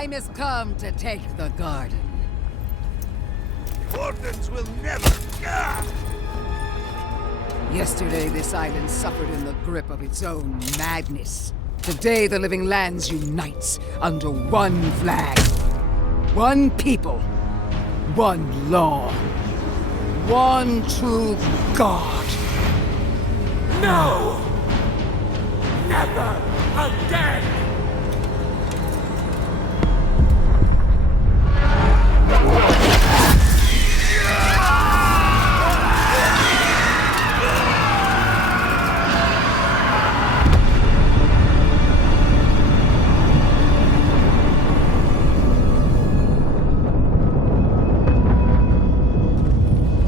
time has come to take the garden. Wardens will never... Yesterday, this island suffered in the grip of its own madness. Today, the living lands unites under one flag. One people. One law. One true God. No! Never again!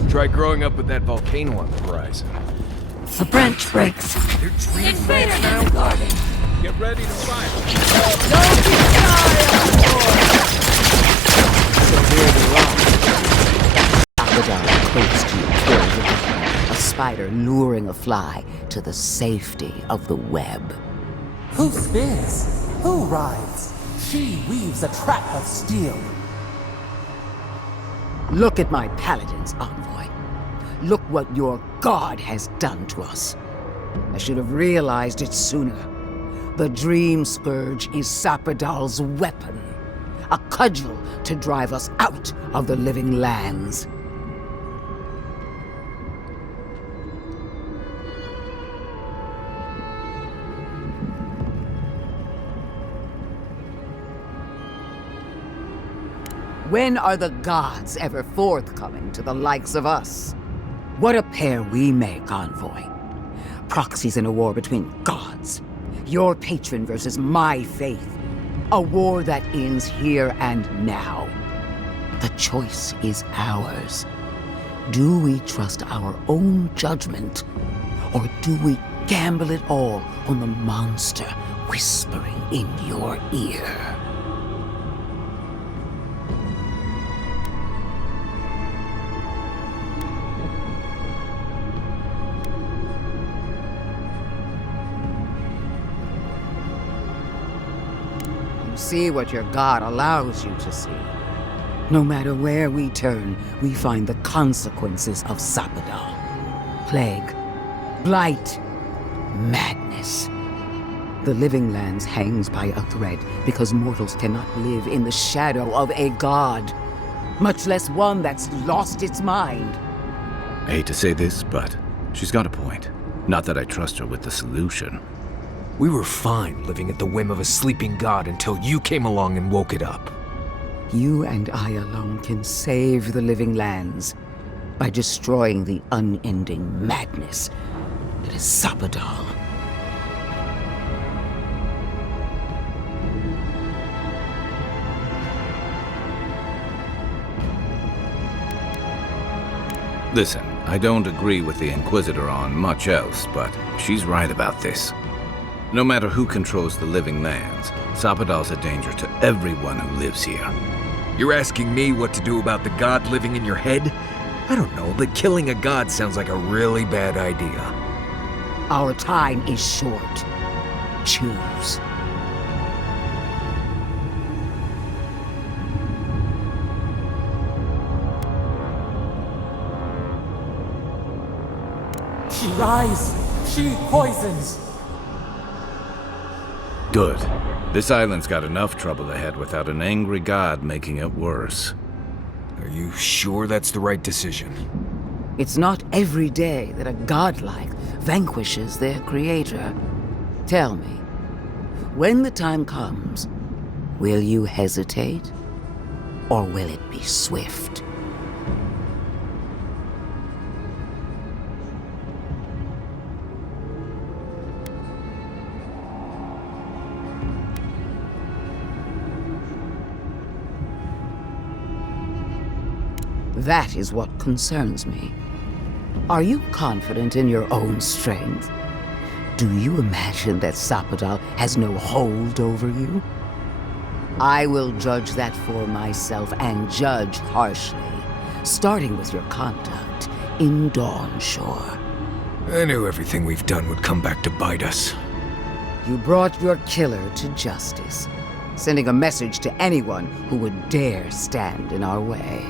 Try growing up with that volcano on the horizon. The branch breaks. Invaders in the garden! Get ready to fight! Don't be Crocodile close to you, kills a spider luring a fly to the safety of the web. Who spins? Who rides? She weaves a trap of steel. Look at my paladins, envoy. Look what your god has done to us. I should have realized it sooner. The Dream Scourge is Sapadal's weapon. A cudgel to drive us out of the living lands. When are the gods ever forthcoming to the likes of us? What a pair we make, envoy. Proxies in a war between gods. Your patron versus my faith. A war that ends here and now. The choice is ours. Do we trust our own judgment? Or do we gamble it all on the monster whispering in your ear? See what your god allows you to see. No matter where we turn, we find the consequences of Sapadal. Plague, blight, madness. The living lands hangs by a thread because mortals cannot live in the shadow of a god, much less one that's lost its mind. I hate to say this, but she's got a point. Not that I trust her with the solution. We were fine living at the whim of a sleeping god until you came along and woke it up. You and I alone can save the living lands by destroying the unending madness that is Sapadal. Listen, I don't agree with the Inquisitor on much else, but she's right about this. No matter who controls the living lands, Sapadal's a danger to everyone who lives here. You're asking me what to do about the god living in your head? I don't know, but killing a god sounds like a really bad idea. Our time is short. Choose. She lies. She poisons. Good. This island's got enough trouble ahead without an angry god making it worse. Are you sure that's the right decision? It's not every day that a godlike vanquishes their creator. Tell me, when the time comes, will you hesitate? Or will it be swift? That is what concerns me. Are you confident in your own strength? Do you imagine that Sapadal has no hold over you? I will judge that for myself, and judge harshly, starting with your conduct in Dawnshore. I knew everything we've done would come back to bite us. You brought your killer to justice. sending a message to anyone who would dare stand in our way.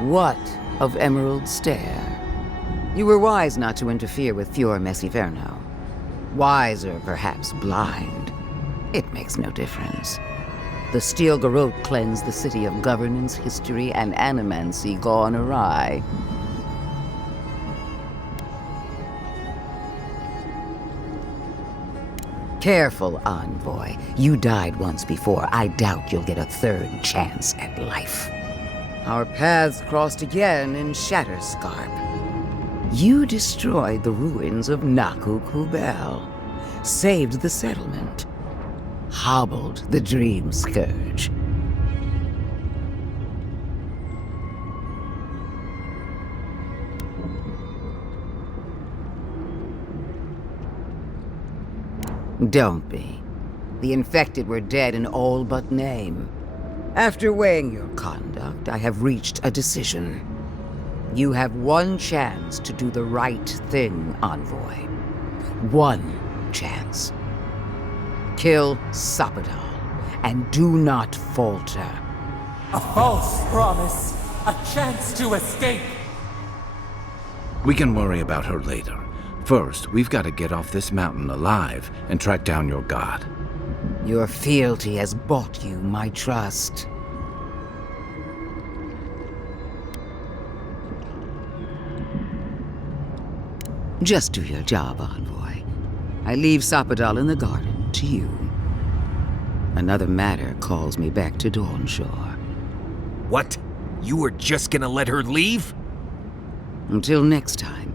What of Emerald Stair? You were wise not to interfere with Fior Messiferno. Wise or perhaps blind. It makes no difference. The Steel Garrote cleansed the city of governance, history, and animancy gone awry. Careful, envoy. You died once before. I doubt you'll get a third chance at life. Our paths crossed again in Shatterscarp. You destroyed the ruins of Naku Kubel, saved the settlement, hobbled the Dream Scourge. Don't be. The infected were dead in all but name. After weighing your conduct, I have reached a decision. You have one chance to do the right thing, Envoy. One chance. Kill Sapadal, and do not falter. A false promise. A chance to escape. We can worry about her later. First, we've got to get off this mountain alive and track down your god. Your fealty has bought you my trust. Just do your job, Envoy. I leave Sapadal in the garden to you. Another matter calls me back to Dawnshore. What? You were just gonna let her leave? Until next time.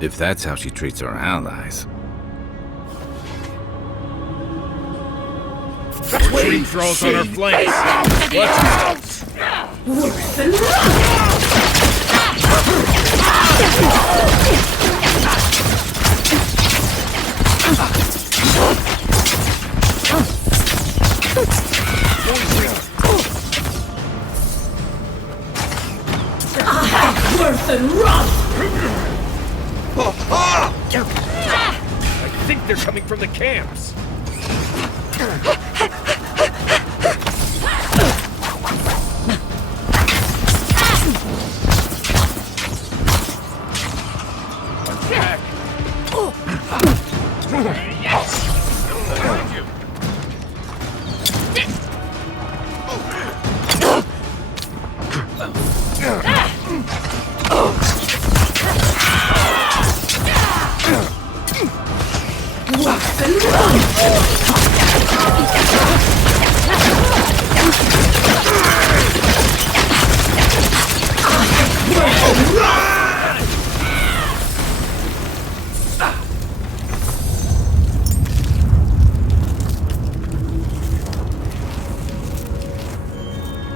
If that's how she treats her allies. Tree trolls on her flanks. Watch out! Worse than rot! I think they're coming from the camps. Attack! Behind you!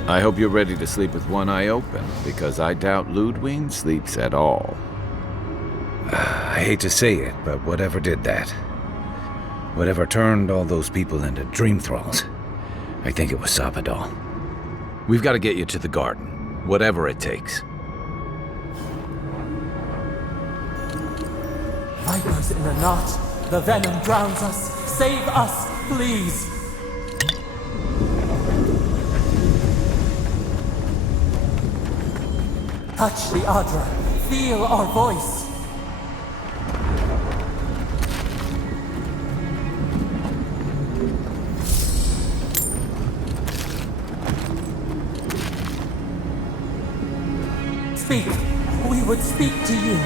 I hope you're ready to sleep with one eye open, because I doubt Ludwig sleeps at all. I hate to say it, but whatever did that, whatever turned all those people into dream thralls, I think it was Sapadal. We've got to get you to the garden, whatever it takes. Vipers in a knot. The venom drowns us. Save us, please. Touch the Adra. Feel our voice. Speak. We would speak to you.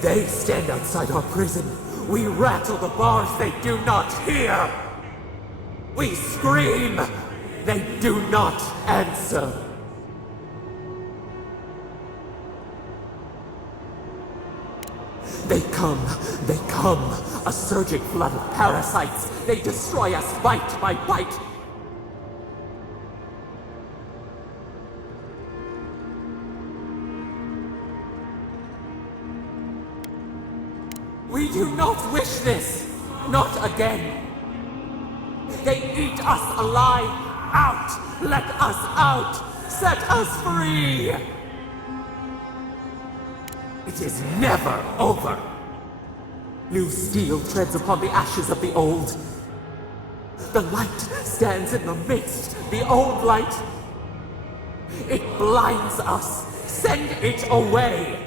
They stand outside our prison. We rattle the bars they do not hear. We scream. They do not answer. They come, a surging flood of parasites. They destroy us bite by bite. We do not wish this, not again. They eat us alive. Out! Let us out! Set us free! It is never over. New steel treads upon the ashes of the old. The light stands in the midst, the old light. It blinds us. Send it away.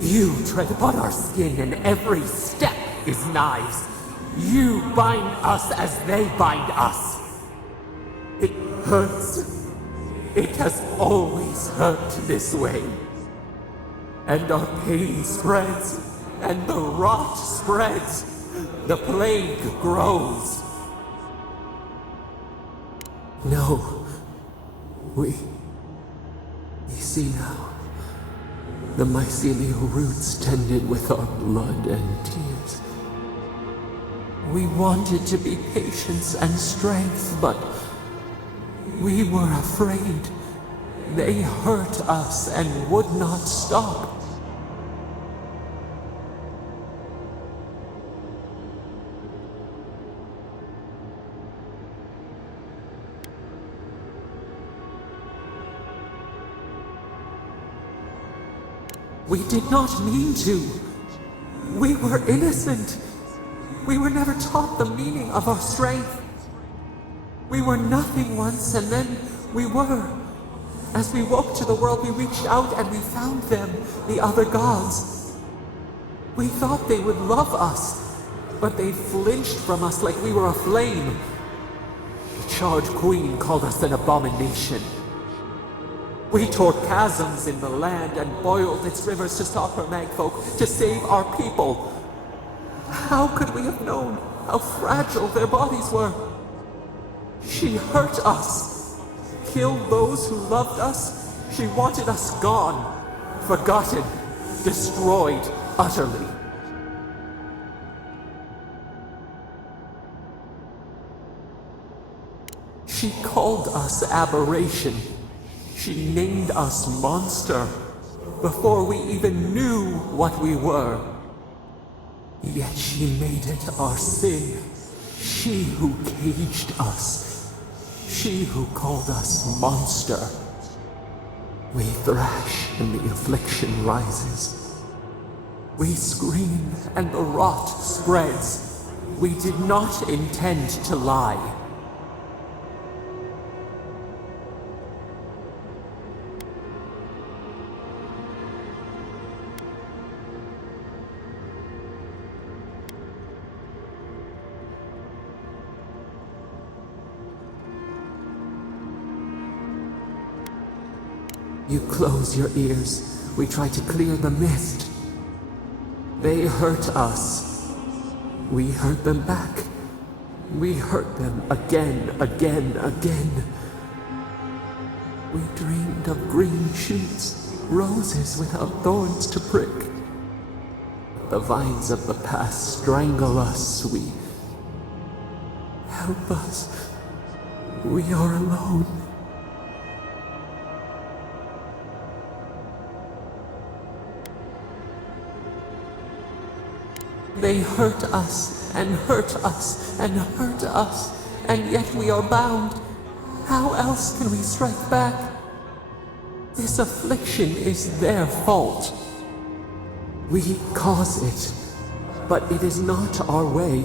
You tread upon our skin, and every step is knives. You bind us as they bind us. It hurts. It has always hurt this way. And our pain spreads, and the rot spreads. The plague grows. No. We see now. The mycelial roots tended with our blood and tears. We wanted to be patience and strength, but we were afraid. They hurt us and would not stop. We did not mean to. We were innocent. We were never taught the meaning of our strength. We were nothing once, and then we were. As we woke to the world, we reached out and we found them, the other gods. We thought they would love us, but they flinched from us like we were a flame. The charred queen called us an abomination. We tore chasms in the land and boiled its rivers to stop her magfolk, to save our people. How could we have known how fragile their bodies were? She hurt us, killed those who loved us. She wanted us gone, forgotten, destroyed utterly. She called us aberration. She named us monster before we even knew what we were. Yet she made it our sin. She who caged us. She who called us monster. We thrash and the affliction rises. We scream and the rot spreads. We did not intend to lie. You close your ears. We try to clear the mist. They hurt us. We hurt them back. We hurt them again, again, again. We dreamed of green shoots, roses without thorns to prick. The vines of the past strangle us. Help us. We are alone. They hurt us, and hurt us, and hurt us, and yet we are bound. How else can we strike back? This affliction is their fault. We cause it, but it is not our way.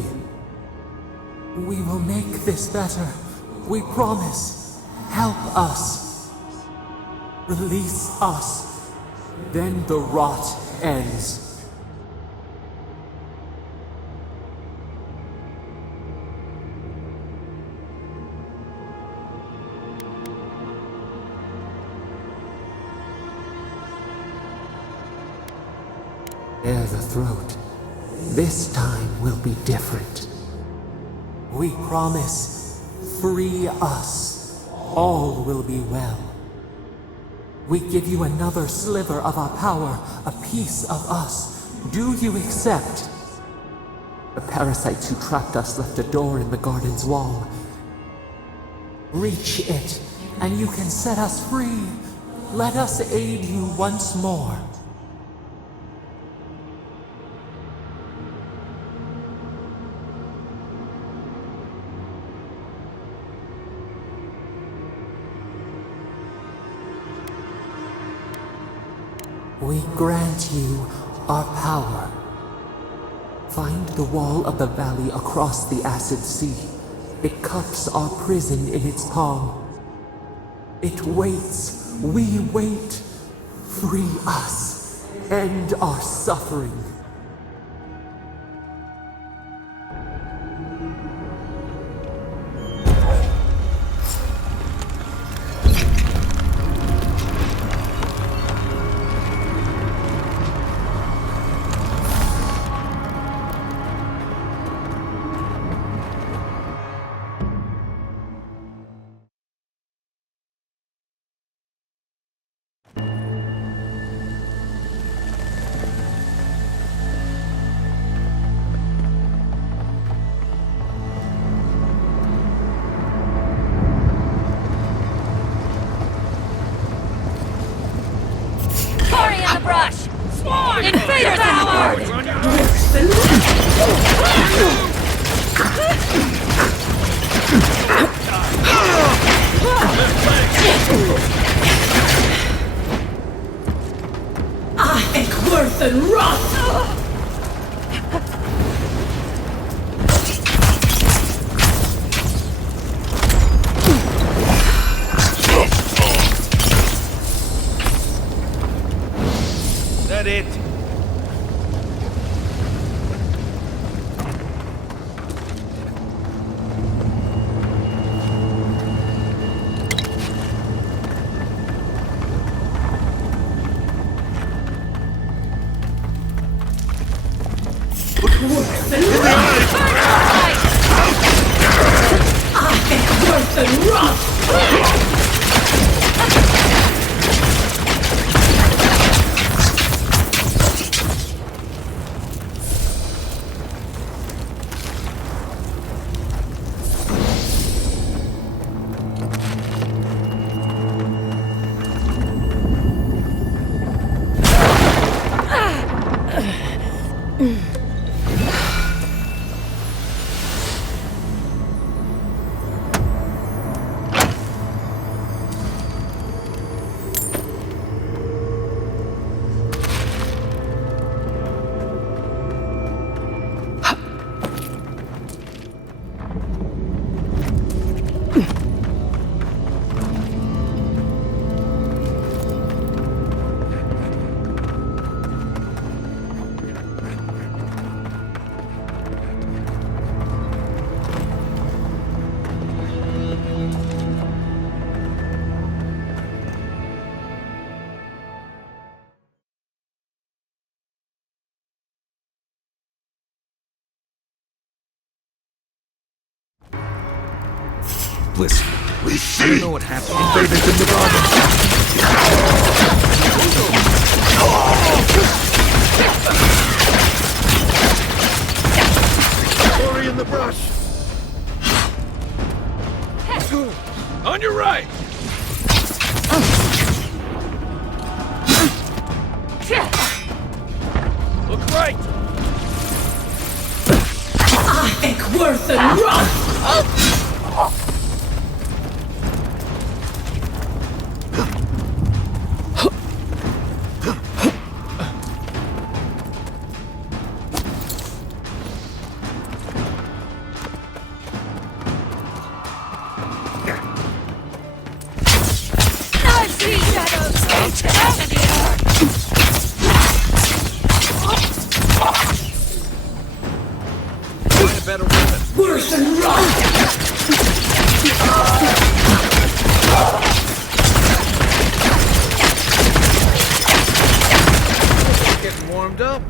We will make this better. We promise. Help us. Release us. Then the rot ends. Bare the throat. This time will be different. We promise. free us, all will be well. We give you another sliver of our power, a piece of us. Do you accept? The parasites who trapped us left a door in the garden's wall. Reach it, and you can set us free. Let us aid you once more. We grant you our power. Find the wall of the valley across the acid sea. It cups our prison in its palm. It waits. We wait. Free us. End our suffering. Invader power! I think worth and rot! That it? Listen, we see. I don't know what happened. Invaders in the garden. Glory in the brush. On your right. Look right. I think worth and rot! Better weapon. Worse than rot! Getting warmed up.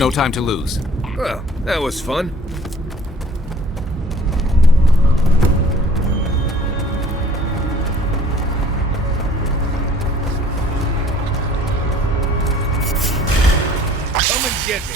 no time to lose. Well, that was fun. Come and get me.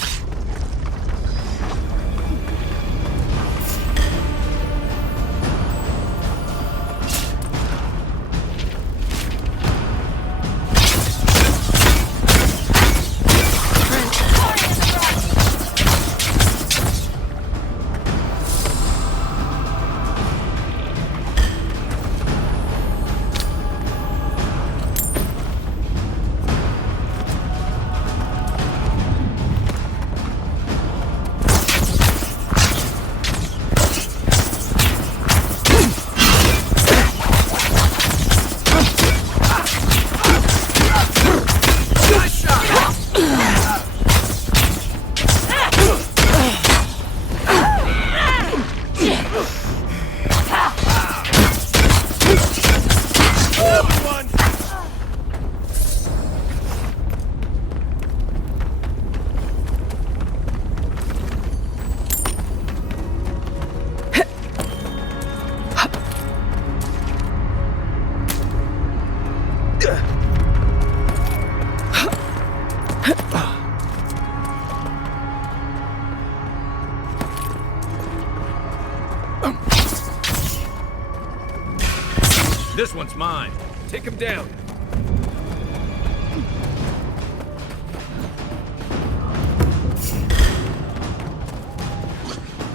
This one's mine. Take him down.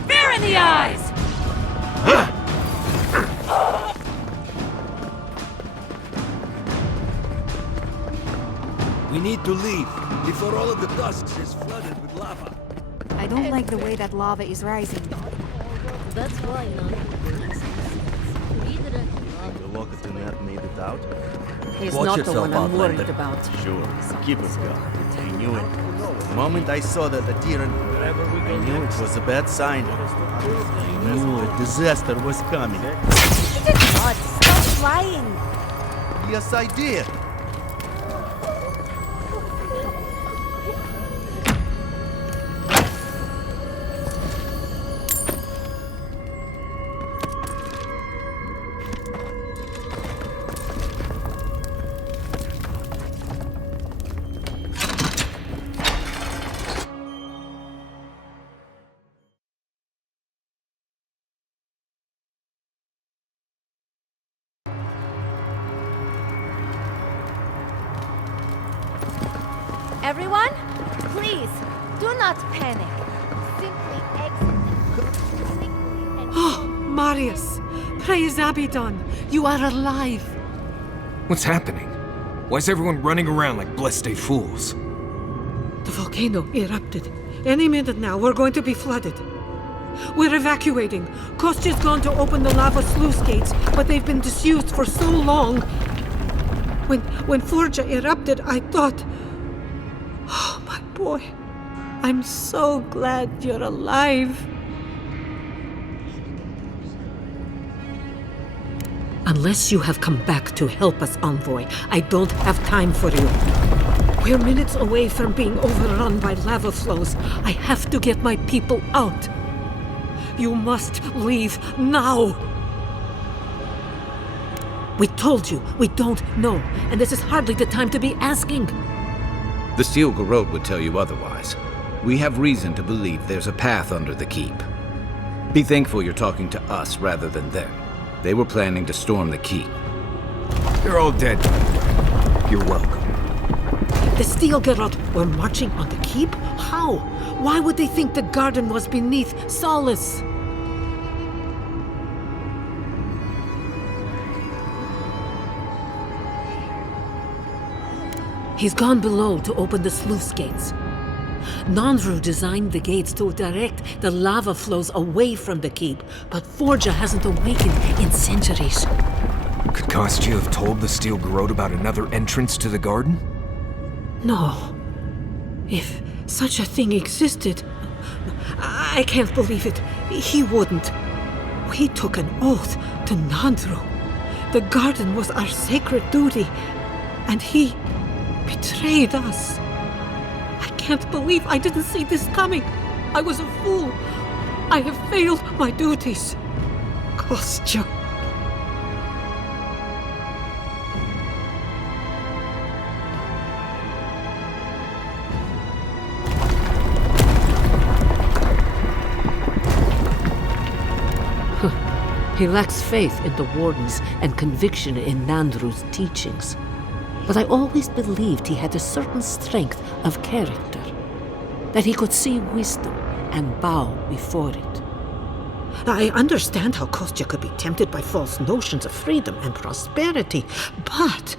Fear in the eyes! We need to leave before all of the dust is flooded with lava. I don't like the way that lava is rising. That's why none of the police The local net made it out. He's Watch not the yourself, one I'm Outlander. worried about. Sure, keep it going. I knew it. The moment I saw that Atiran, I knew it was a bad sign. I knew a disaster was coming. God, stop flying! Yes, I did. Everyone, please, do not panic. Simply exit. Oh, Marius! Praise Abaddon! You are alive! What's happening? Why is everyone running around like blessed fools? The volcano erupted. Any minute now, we're going to be flooded. We're evacuating. Kostya's gone to open the lava sluice gates, but they've been disused for so long. When Forja erupted, I thought... Oh, my boy. I'm so glad you're alive. Unless you have come back to help us, Envoy, I don't have time for you. We're minutes away from being overrun by lava flows. I have to get my people out. You must leave now. We told you, we don't know, and this is hardly the time to be asking. The Steel Garrote would tell you otherwise. We have reason to believe there's a path under the keep. Be thankful you're talking to us rather than them. They were planning to storm the keep. They're all dead. You're welcome. The Steel Garrote were marching on the keep? How? Why would they think the garden was beneath Solace? He's gone below to open the sluice gates. Nandru designed the gates to direct the lava flows away from the keep, but Forja hasn't awakened in centuries. Could Kostya have told the Steel Garrote about another entrance to the garden? No. If such a thing existed, I can't believe it. He wouldn't. We took an oath to Nandru. The garden was our sacred duty, and he betrayed us. I can't can't believe I didn't see this coming. I was a fool. I have failed my duties. Kostya. He lacks faith in the wardens and conviction in Nandru's teachings. But I always believed he had a certain strength of character, that he could see wisdom and bow before it. I understand how Kostya could be tempted by false notions of freedom and prosperity, but...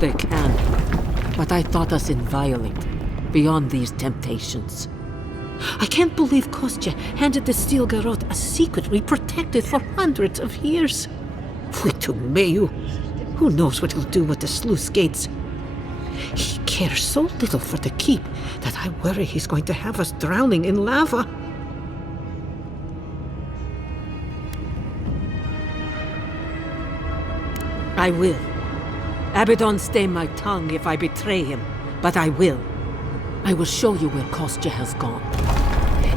They can, but I thought us inviolate, beyond these temptations. I can't believe Kostya handed the Steel Garrote a secret we protected for hundreds of years. Mayu, who knows what he'll do with the sluice gates? He cares so little for the keep that I worry he's going to have us drowning in lava. I will. Abaddon stay my tongue if I betray him, but I will. I will show you where Kostya has gone.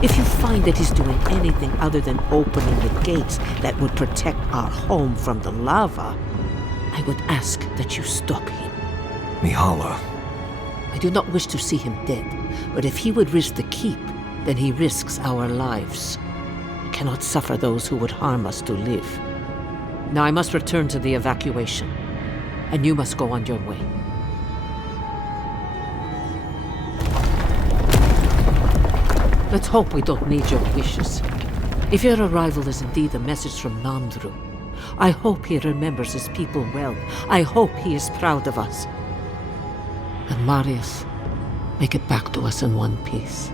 If you find that he's doing anything other than opening the gates that would protect our home from the lava, I would ask that you stop him. Mihala. I do not wish to see him dead, but if he would risk the keep, then he risks our lives. We cannot suffer those who would harm us to live. Now I must return to the evacuation, and you must go on your way. Let's hope we don't need your wishes. If your arrival is indeed a message from Nandru, I hope he remembers his people well. I hope he is proud of us. And Marius, make it back to us in one piece.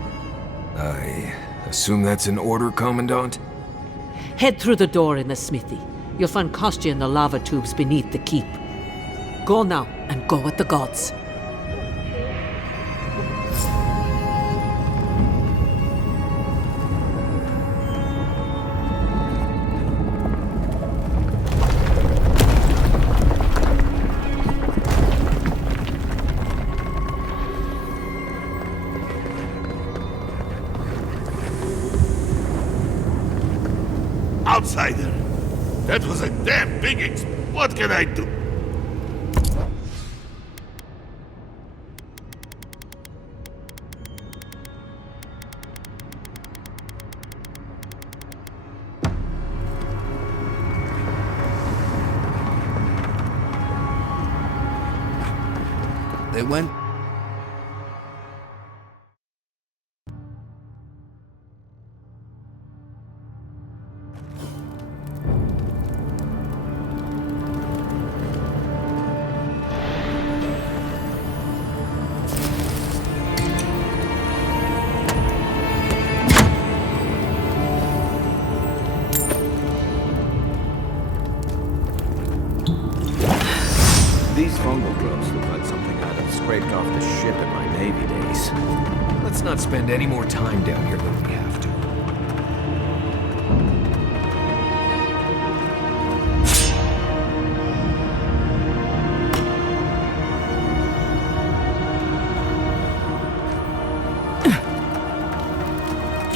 I assume that's an order, Commandant? Head through the door in the smithy. You'll find Kostya in the lava tubes beneath the keep. Go now, and go with the gods. Outsider! That was a damn big What can I do? They went... These fungal growths look like something I'd have scraped off the ship in my Navy days. Let's not spend any more time down here than we have to.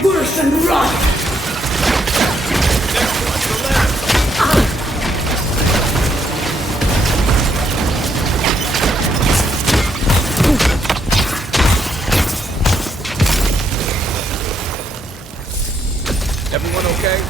Worse than rot! Everyone okay?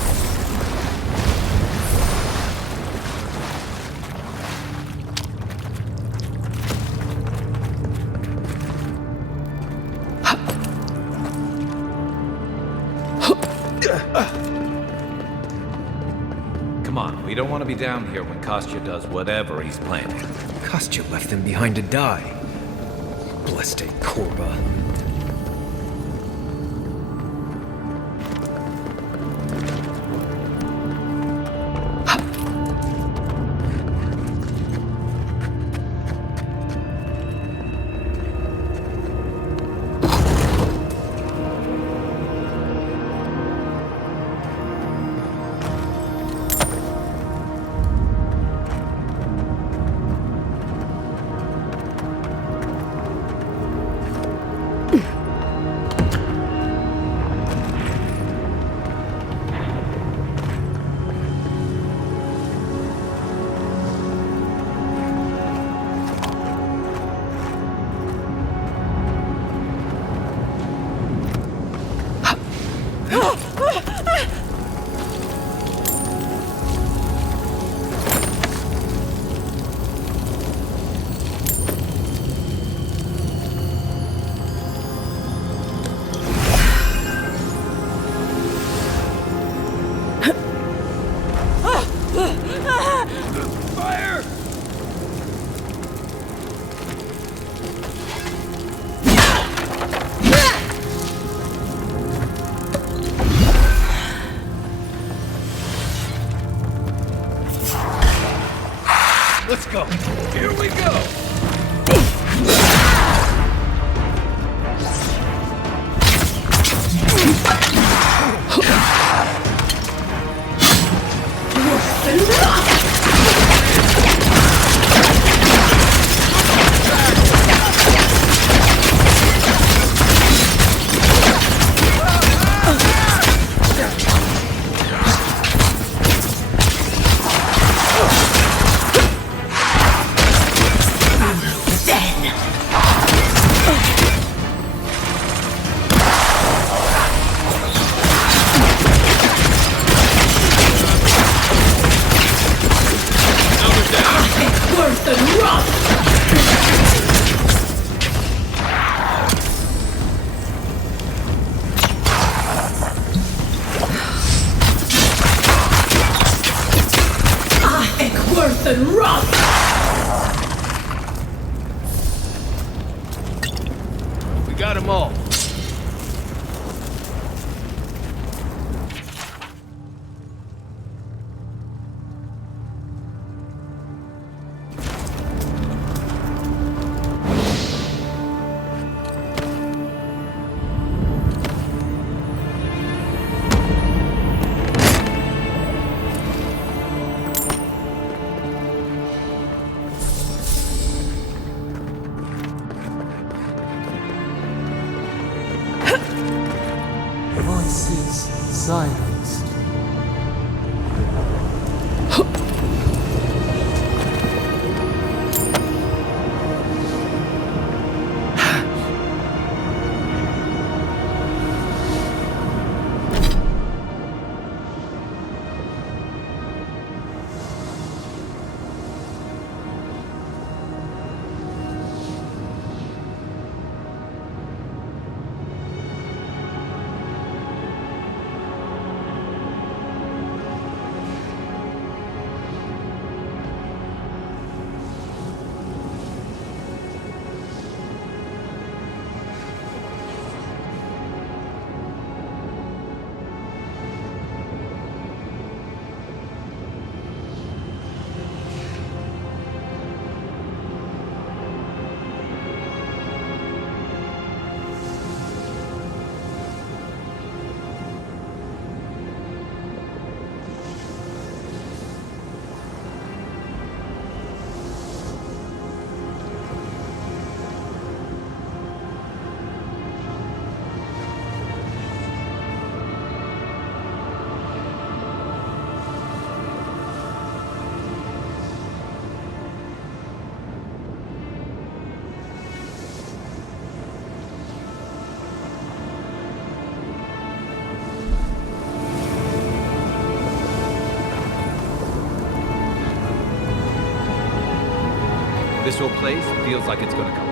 Come on, we don't want to be down here when Kostya does whatever he's planning. Kostya left them behind to die. Blessed Korba. Here we go! We got them all. Voices silenced. This whole place feels like it's gonna come.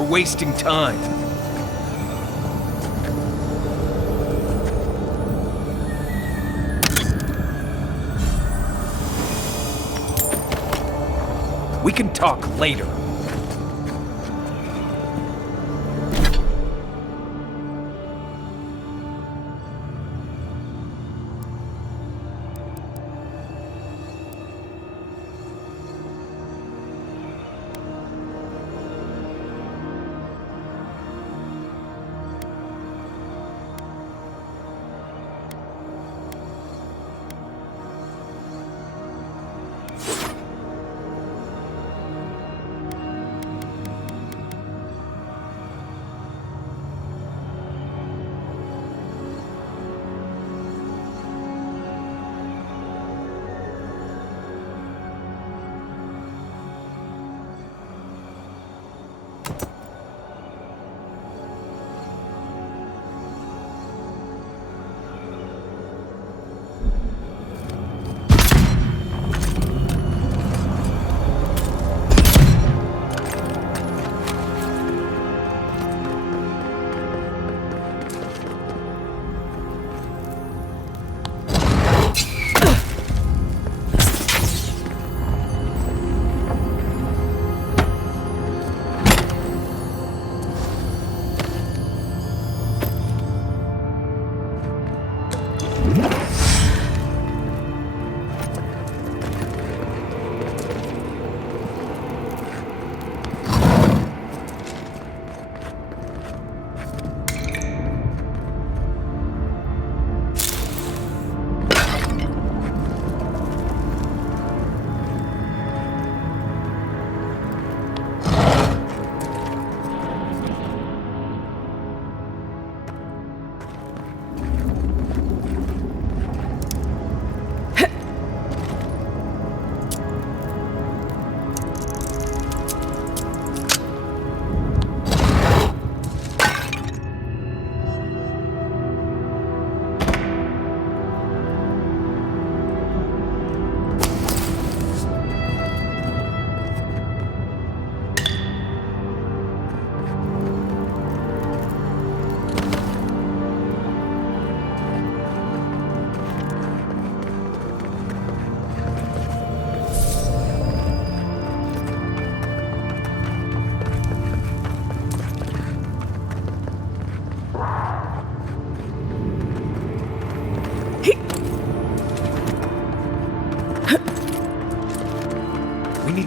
We're wasting time. We can talk later.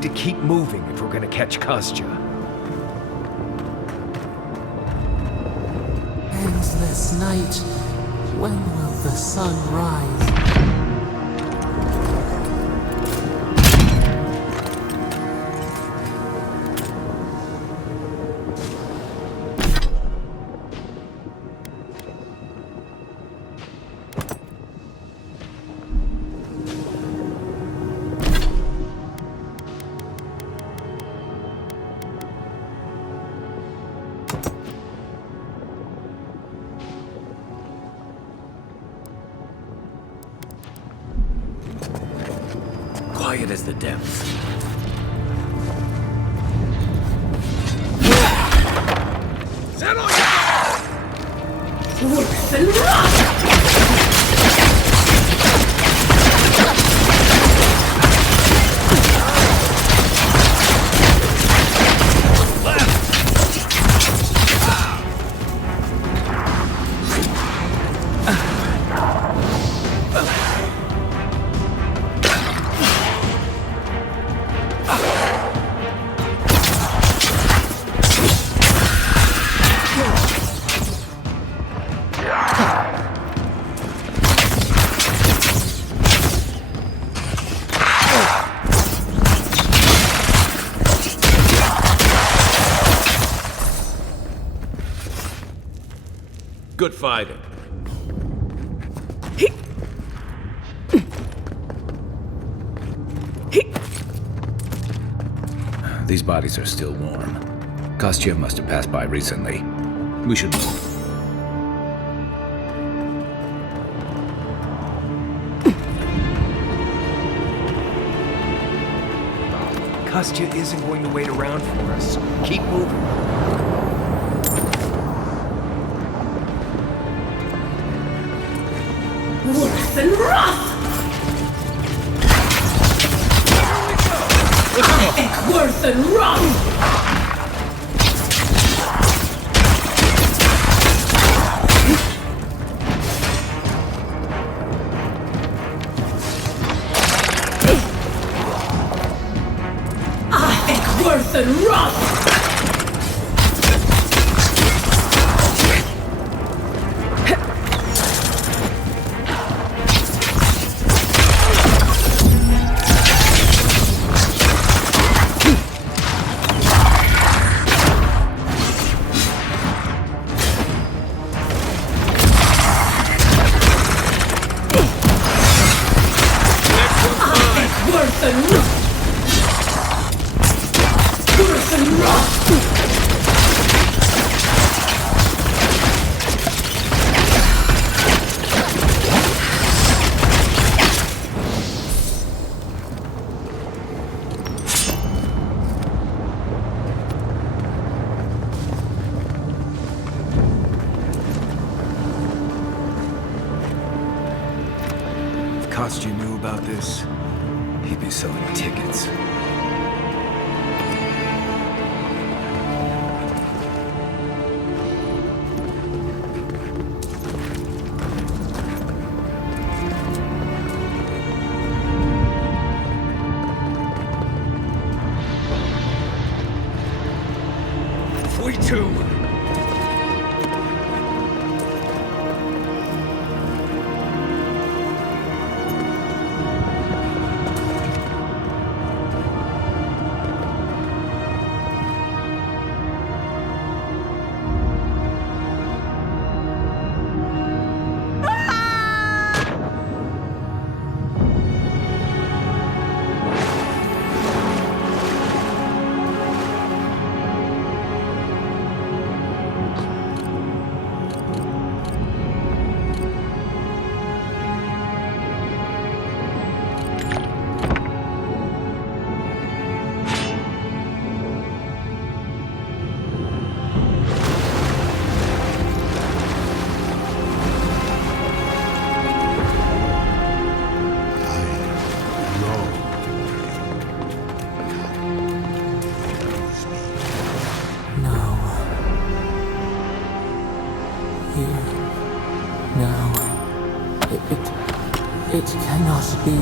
to keep moving if we're gonna catch Kostya. Endless night. When will the sun rise? Quiet as the depths. Settle Good fighting. These bodies are still warm. Kostya must have passed by recently. We should move. Kostya isn't going to wait around for us. Keep moving. Worse than rough! Worse than rough! Worse than rough! Kostya knew about this, he'd be selling tickets. It cannot be.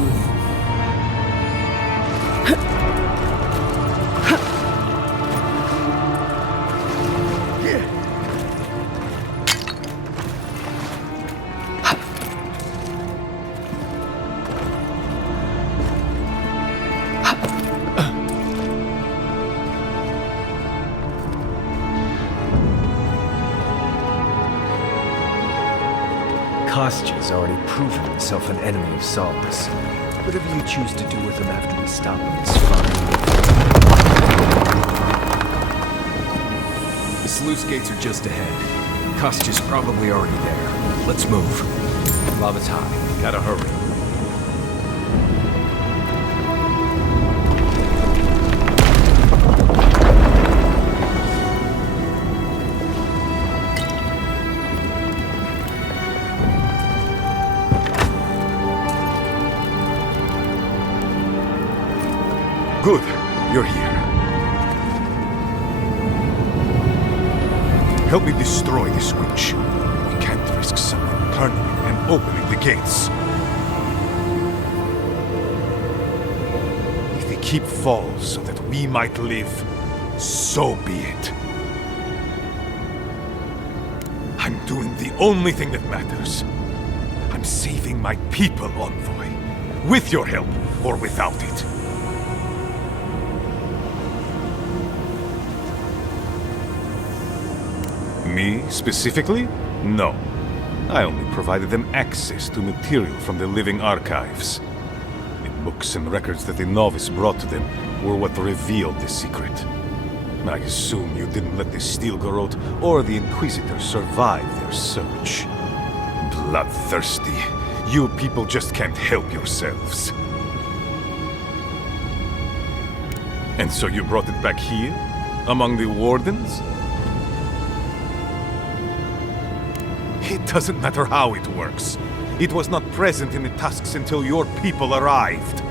Kostya's already proven himself an enemy of Solace. Whatever you choose to do with him after we stop him is fine. The sluice gates are just ahead. Kostya's probably already there. Let's move. Lava's high. Gotta hurry. Good, you're here. Help me destroy this switch. We can't risk someone turning it and opening the gates. If the keep falls so that we might live, so be it. I'm doing the only thing that matters. I'm saving my people, Envoy. With your help, or without it. Me, specifically? No. I only provided them access to material from the living archives. The books and records that the novice brought to them were what revealed the secret. I assume you didn't let the Steel-Garrote or the Inquisitor survive their search. Bloodthirsty. You people just can't help yourselves. And so you brought it back here? Among the Wardens? It doesn't matter how it works. It was not present in the tusks until your people arrived.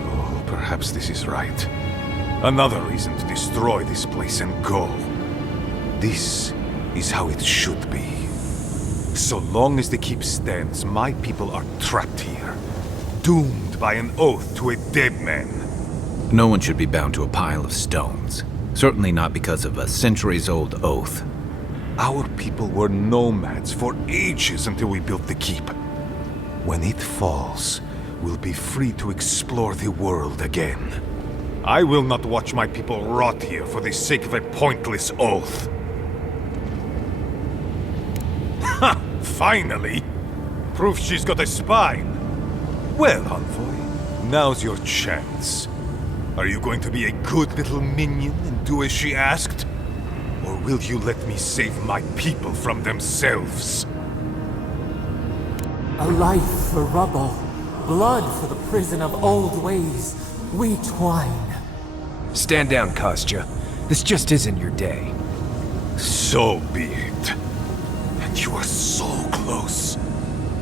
Oh, perhaps this is right. Another reason to destroy this place and go. This is how it should be. So long as the keep stands, my people are trapped here. Doomed by an oath to a dead man. No one should be bound to a pile of stones. Certainly not because of a centuries-old oath. Our people were nomads for ages until we built the keep. When it falls, we'll be free to explore the world again. I will not watch my people rot here for the sake of a pointless oath. Ha! Finally! Proof she's got a spine. Well, Envoy, now's your chance. Are you going to be a good little minion and do as she asked? Or will you let me save my people from themselves? A life for rubble, blood for the prison of old ways. We twine. Stand down, Kostya. This just isn't your day. So be it. And you are so close.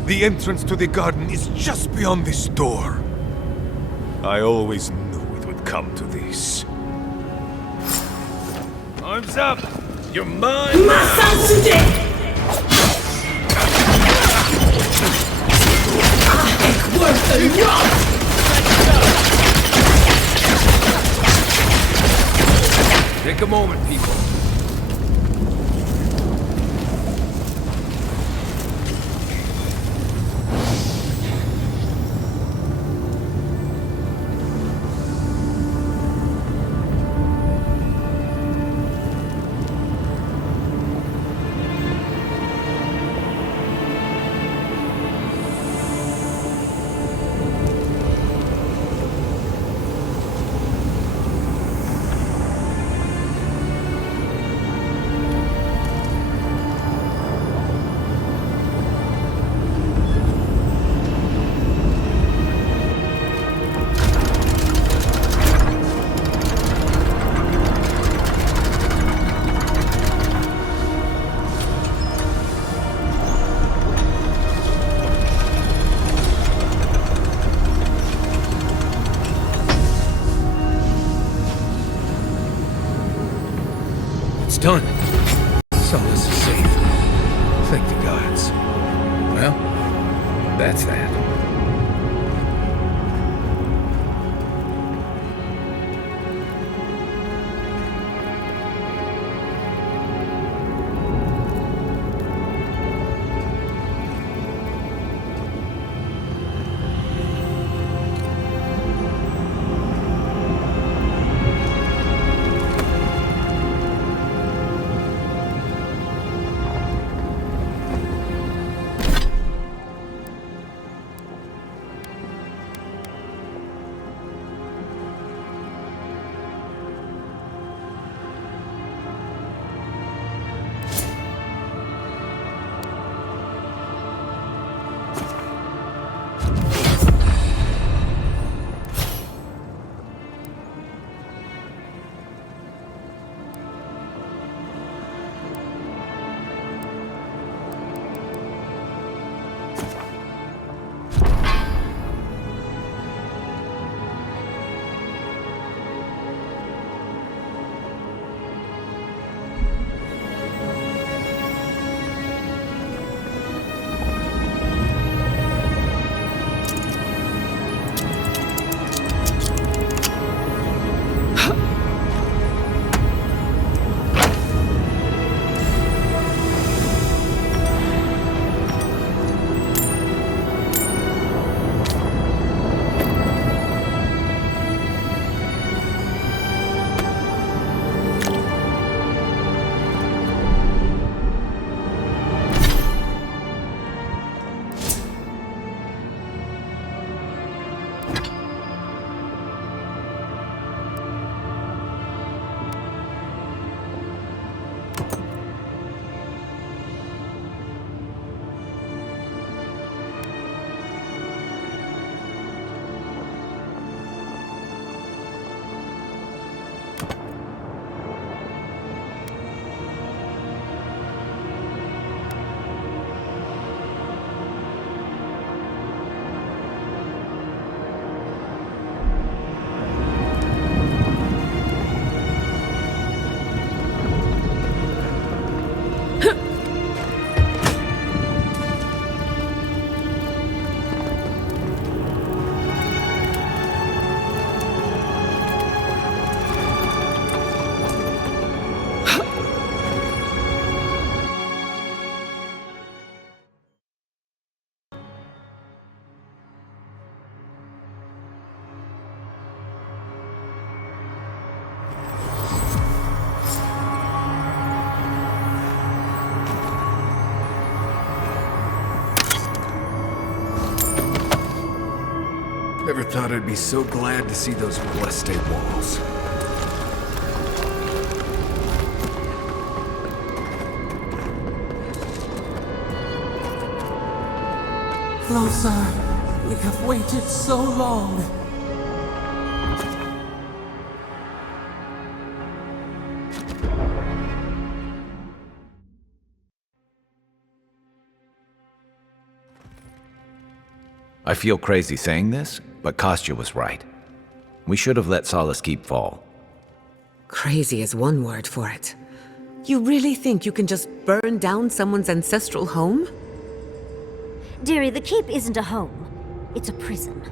The entrance to the garden is just beyond this door. I always knew it would come to this. Arms up! You're mine! Take a moment, people. Done. Solace is safe. Thank the gods. Well, that's that. Never thought I'd be so glad to see those blessed walls. Closer. We have waited so long. I feel crazy saying this, but Kostya was right. We should have let Solace Keep fall. Crazy is one word for it. You really think you can just burn down someone's ancestral home? Dearie, the keep isn't a home. It's a prison.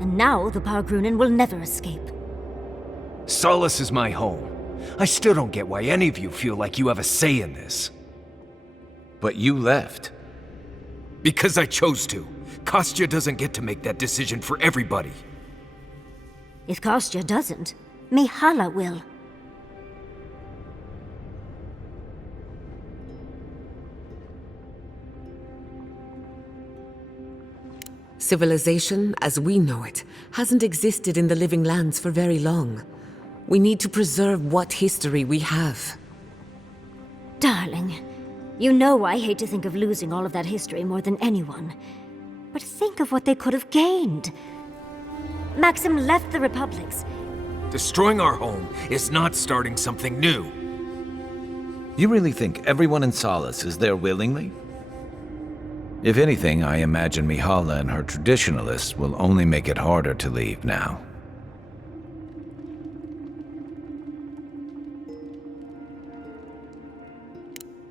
And now the Pargrunen will never escape. Solace is my home. I still don't get why any of you feel like you have a say in this. But you left. Because I chose to. Kostya doesn't get to make that decision for everybody. If Kostya doesn't, Mihala will. Civilization, as we know it, hasn't existed in the Living Lands for very long. We need to preserve what history we have. Darling, you know I hate to think of losing all of that history more than anyone. But think of what they could have gained. Maxim left the Republics. Destroying our home is not starting something new. You really think everyone in Solace is there willingly? If anything, I imagine Mihala and her traditionalists will only make it harder to leave now.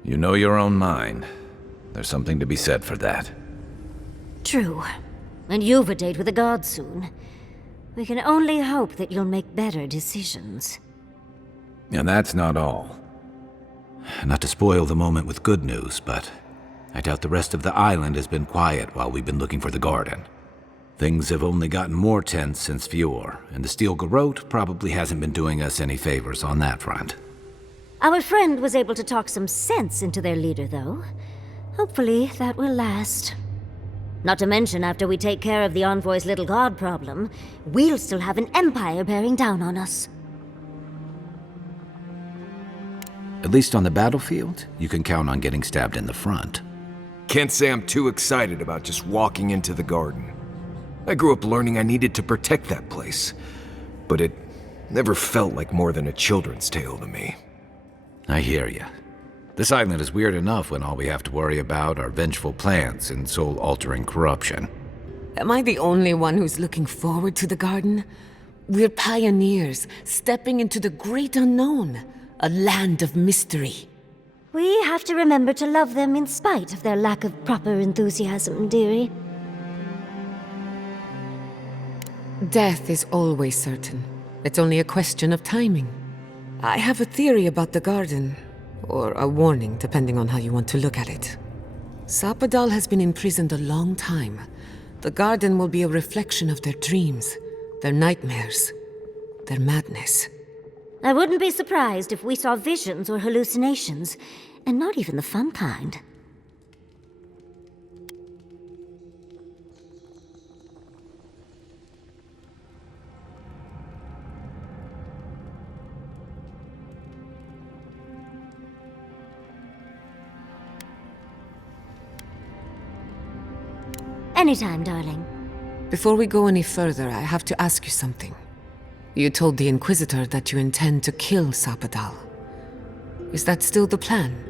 You know your own mind. There's something to be said for that. True. And you've a date with the gods soon. We can only hope that you'll make better decisions. And that's not all. Not to spoil the moment with good news, but I doubt the rest of the island has been quiet while we've been looking for the garden. Things have only gotten more tense since Fjord, and the Steel Garrote probably hasn't been doing us any favors on that front. Our friend was able to talk some sense into their leader, though. Hopefully that will last. Not to mention, after we take care of the Envoy's little god problem, we'll still have an empire bearing down on us. At least on the battlefield, you can count on getting stabbed in the front. Can't say I'm too excited about just walking into the garden. I grew up learning I needed to protect that place, but it never felt like more than a children's tale to me. I hear you. This island is weird enough when all we have to worry about are vengeful plans and soul-altering corruption. Am I the only one who's looking forward to the garden? We're pioneers, stepping into the great unknown, a land of mystery. We have to remember to love them in spite of their lack of proper enthusiasm, dearie. Death is always certain. It's only a question of timing. I have a theory about the garden. Or a warning, depending on how you want to look at it. Sapadal has been imprisoned a long time. The garden will be a reflection of their dreams, their nightmares, their madness. I wouldn't be surprised if we saw visions or hallucinations, and not even the fun kind. Anytime, darling. Before we go any further, I have to ask you something. You told the Inquisitor that you intend to kill Sapadal. Is that still the plan?